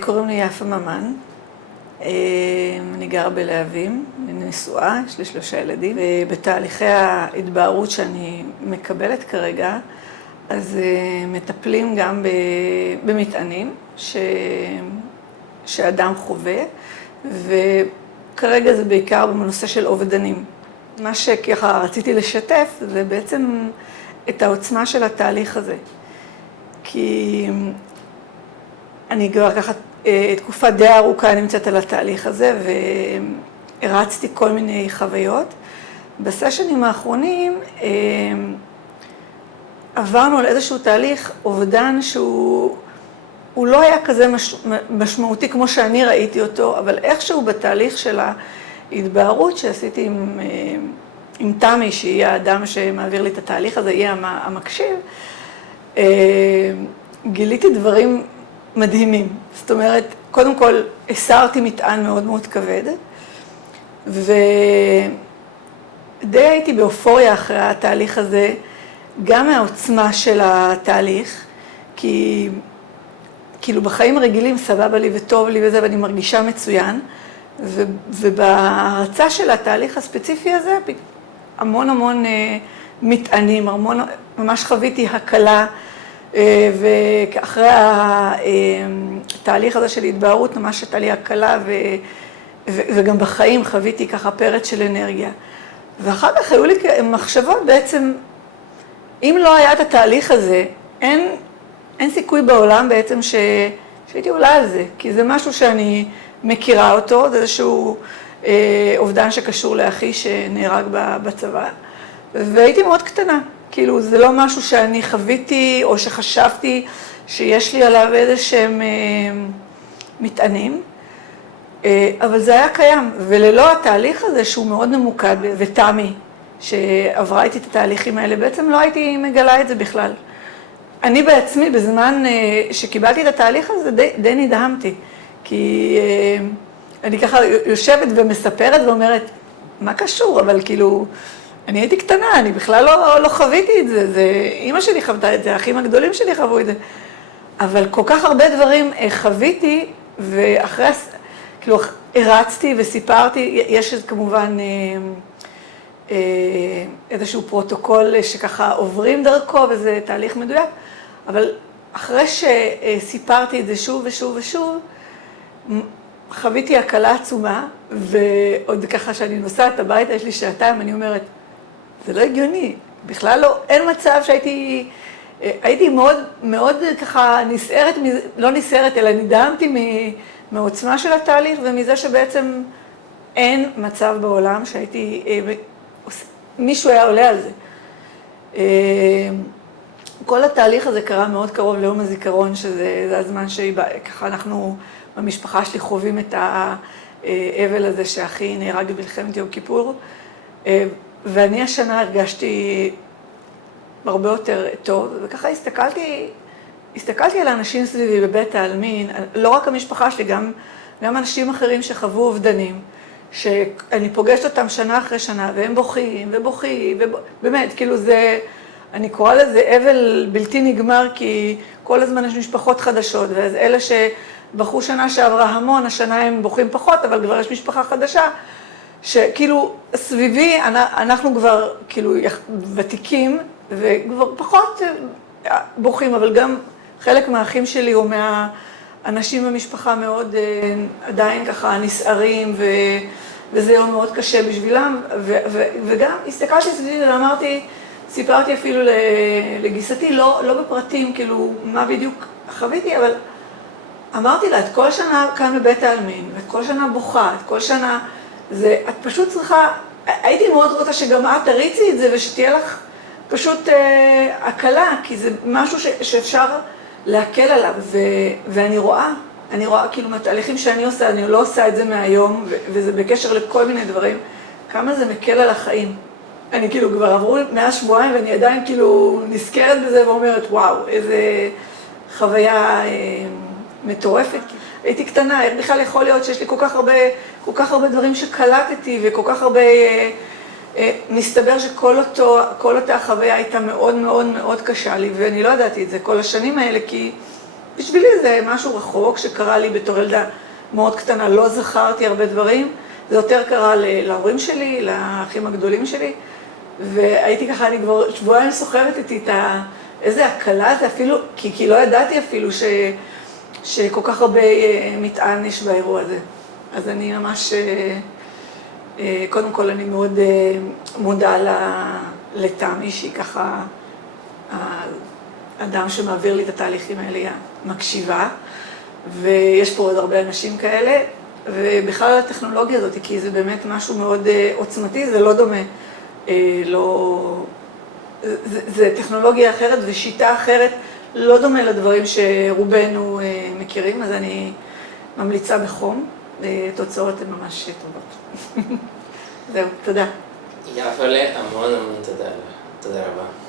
קוראים לי יפה ממן, אני גרה בלהבים, אני נשואה, יש לי 3 ילדים, ובתהליכי ההתבהרות שאני מקבלת כרגע, אז מטפלים גם במטענים שאדם חווה, וכרגע זה בעיקר בנושא של אובדנים. מה שככה רציתי לשתף זה בעצם את העוצמה של התהליך הזה. כי אני כבר ככה תקופה די ארוכה נמצאת על התהליך הזה, והרצתי כל מיני חוויות. בסשנים האחרונים עברנו על איזשהו תהליך אובדן שהוא לא היה כזה משמעותי כמו שאני ראיתי אותו, אבל איכשהו בתהליך של ההתבהרות שעשיתי עם תמי, שהיא האדם שמעביר לי את התהליך הזה, יהיה המקשיב, גיליתי דברים מדהימים. זאת אומרת, קודם כל, הסרתי מטען מאוד מאוד כבד, ודי הייתי באופוריה אחרי התהליך הזה, גם מהעוצמה של התהליך, כי כאילו בחיים רגילים סבבה לי וטוב לי וזה, ואני מרגישה מצוין, ובהרצה של התהליך הספציפי הזה, המון מטענים, ממש חוויתי הקלה, ואחרי התהליך הזה של התבהרות, ממש הייתה לי הקלה, וגם בחיים חוויתי ככה פרץ של אנרגיה. ואחר כך היו לי מחשבות בעצם, אם לא היה את התהליך הזה, אין סיכוי בעולם בעצם שהייתי עולה על זה, כי זה משהו שאני מכירה אותו, זה איזשהו אובדן שקשור לאחי שנהרג בצבא, והייתי מאוד קטנה. כאילו, זה לא משהו שאני חוויתי או שחשבתי שיש לי עליו איזשהם מטענים, אבל זה היה קיים, וללא התהליך הזה שהוא מאוד ממוקד, ותמי שעברה איתי את התהליכים האלה, בעצם לא הייתי מגלה את זה בכלל. אני בעצמי, בזמן שקיבלתי את התהליך הזה, די נדהמתי, כי אני ככה יושבת ומספרת ואומרת, מה קשור? אבל כאילו, אני הייתי קטנה, אני בכלל לא חוויתי את זה, אמא שלי חוותה את זה, האחים הגדולים שלי חוו את זה. אבל כל כך הרבה דברים חוויתי, ואחרי, כאילו, הרצתי וסיפרתי, יש כמובן איזשהו פרוטוקול שככה עוברים דרכו, וזה תהליך מדויק, אבל אחרי שסיפרתי את זה שוב ושוב ושוב, חוויתי הקלה עצומה, ועוד ככה שאני נוסעת הביתה, יש לי 2 שעתיים, אני אומרת, זה לא הגיוני, בכלל לא, אין מצב הייתי מאוד ככה נסערת, לא נסערת, אלא נדהמתי מהעוצמה של התהליך, ומזה שבעצם אין מצב בעולם מישהו היה עולה על זה. כל התהליך הזה קרה מאוד קרוב ליום הזיכרון, שזה הזמן שככה אנחנו, במשפחה שלי חווים את האבל הזה שאחי נהרג במלחמת יום כיפור, ואני השנה הרגשתי הרבה יותר טוב, וככה הסתכלתי על האנשים סביבי בבית העלמין, לא רק המשפחה שלי, גם אנשים אחרים שחוו אובדנים, שאני פוגשת אותם שנה אחרי שנה, והם בוכים ובוכים, באמת, כאילו זה, אני קוראה לזה אבל בלתי נגמר, כי כל הזמן יש משפחות חדשות, ואז אלה שבחרו שנה שעברה המון, השנה הם בוכים פחות, אבל כבר יש משפחה חדשה, שכאילו סביבי אנחנו כבר כאילו ותיקים, וכבר פחות בוכים, אבל גם חלק מהאחים שלי או מהאנשים במשפחה מאוד עדיין ככה נסערים, וזה יום מאוד קשה בשבילם, וגם הסתכלתי סביבי ואמרתי, סיפרתי אפילו לגיסתי, לא בפרטים, כאילו מה בדיוק חוויתי, אבל אמרתי לה, את כל שנה כאן בבית העלמין, ואת כל שנה בוכה, את כל שנה, את פשוט צריכה, הייתי מאוד רוצה שגם את תריצי את זה, ושתהיה לך פשוט הקלה, כי זה משהו שאפשר להקל עליו, ואני רואה כאילו מהתהליכים שאני עושה, אני לא עושה את זה מהיום, וזה בקשר לכל מיני דברים, כמה זה מקל על החיים. אני כאילו כבר עברו 100 שבועיים, ואני עדיין כאילו נזכרת בזה ואומרת, וואו, איזה חוויה מטורפת. הייתי קטנה, איך בכלל יכול להיות שיש לי כל כך הרבה דברים שקלטתי, וכל כך הרבה, מסתבר שכל אותה חוויה הייתה מאוד מאוד מאוד קשה לי, ואני לא ידעתי את זה כל השנים האלה, כי בשבילי זה משהו רחוק שקרה לי בתור ילדה מאוד קטנה, לא זכרתי הרבה דברים. זה יותר קרה להורים שלי, לאחים הגדולים שלי, והייתי ככה, אני כבר שבועיים סוחבת איתי את איזה הקלה זה אפילו, כי לא ידעתי אפילו שכל כך הרבה מטען יש באירוע הזה. אז אני ממש, קודם כל אני מאוד מודה לתמי, שהיא ככה האדם שמעביר לי את התהליכים האלה, היא מקשיבה, ויש פה עוד הרבה אנשים כאלה, ובכלל הטכנולוגיה הזאת, כי זה באמת משהו מאוד עוצמתי, זה לא דומה, זה טכנולוגיה אחרת ושיטה אחרת, לא דומה לדברים שרובנו מכירים, אז אני ממליצה בחום, תוצאות הן ממש טובות. זהו, תודה. יפה, המון המון תודה לך. תודה רבה.